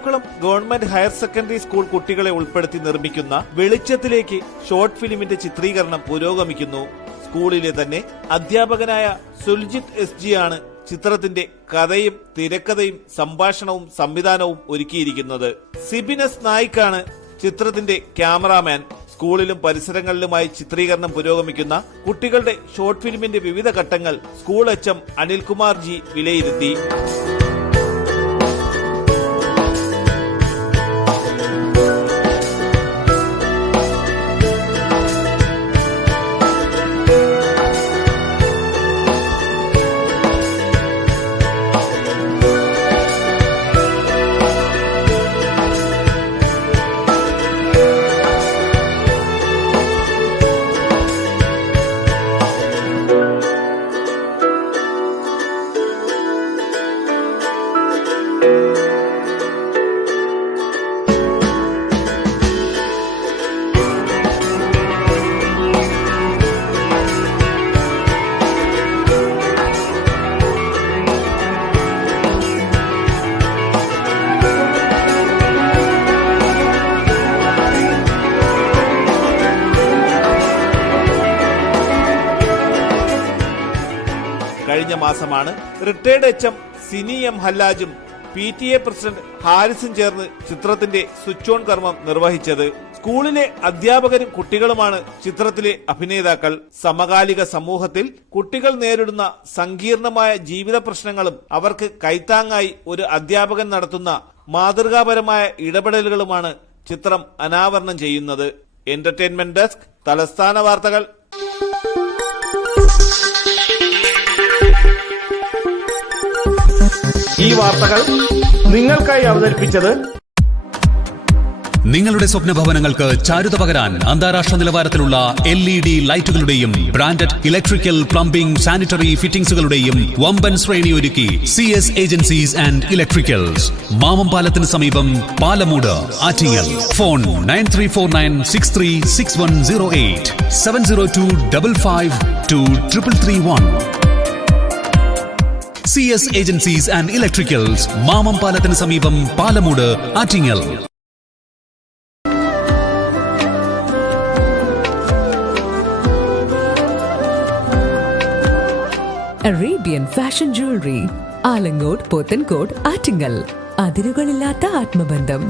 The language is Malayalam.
ചെറായിക്കുളം ഗവൺമെന്റ് ഹയർ സെക്കൻഡറി സ്കൂൾ കുട്ടികളെ ഉൾപ്പെടുത്തി നിർമ്മിക്കുന്ന വെളിച്ചത്തിലേക്ക് ഷോർട്ട് ഫിലിമിന്റെ ചിത്രീകരണം പുരോഗമിക്കുന്നു. സ്കൂളിലെ തന്നെ അധ്യാപകനായ സുൽജിത് SG ആണ് ചിത്രത്തിന്റെ കഥയും തിരക്കഥയും സംഭാഷണവും സംവിധാനവും ഒരുക്കിയിരിക്കുന്നത്. സിബിനസ് നായിക്കാണ് ചിത്രത്തിന്റെ ക്യാമറാമാൻ. സ്കൂളിലും പരിസരങ്ങളിലുമായി ചിത്രീകരണം പുരോഗമിക്കുന്ന കുട്ടികളുടെ ഷോർട്ട് ഫിലിമിന്റെ വിവിധ ഘട്ടങ്ങൾ സ്കൂൾ HM അനിൽകുമാർ G വിലയിരുത്തി. കഴിഞ്ഞ മാസമാണ് റിട്ടയർഡ് HM സിനി M ഹല്ലാജും PTA പ്രസിഡന്റ് ഹാരിസും ചേർന്ന് ചിത്രത്തിന്റെ സ്വിച്ച് ഓൺ കർമ്മം നിർവഹിച്ചത്. സ്കൂളിലെ അധ്യാപകരും കുട്ടികളുമാണ് ചിത്രത്തിലെ അഭിനേതാക്കൾ. സമകാലിക സമൂഹത്തിൽ കുട്ടികൾ നേരിടുന്ന സങ്കീർണമായ ജീവിത പ്രശ്നങ്ങളും അവർക്ക് കൈത്താങ്ങായി ഒരു അധ്യാപകൻ നടത്തുന്ന മാതൃകാപരമായ ഇടപെടലുകളുമാണ് ചിത്രം അനാവരണം ചെയ്യുന്നത്. എന്റർടൈൻമെന്റ് ഡെസ്ക്, തലസ്ഥാന വാർത്തകൾ. ഈ വാർത്തകൾ നിങ്ങൾക്കായി അവതരിപ്പിച്ചത് നിങ്ങളുടെ സ്വപ്ന ഭവനങ്ങൾക്ക് ചാരുത പകരാൻ അന്താരാഷ്ട്ര നിലവാരത്തിലുള്ള LED ലൈറ്റുകളുടെയും ബ്രാൻഡഡ് ഇലക്ട്രിക്കൽ, പ്ലംബിംഗ്, സാനിറ്ററി ഫിറ്റിംഗ്സുകളുടെയും വമ്പൻ ശ്രേണി ഒരുക്കി CS ഏജൻസീസ് ആൻഡ് ഇലക്ട്രിക്കൽസ്. മാമംപാലത്തിന് സമീപം, Palamood, Attingal. Phone 9349636108 702552331. CS agencies and electricals, മാമംപാലത്തിന് സമീപം, Palamood, Attingal. Arabian fashion jewellery, Alangode, Pothencode, Attingal. അതിരുകളില്ലാത്ത ആത്മബന്ധം.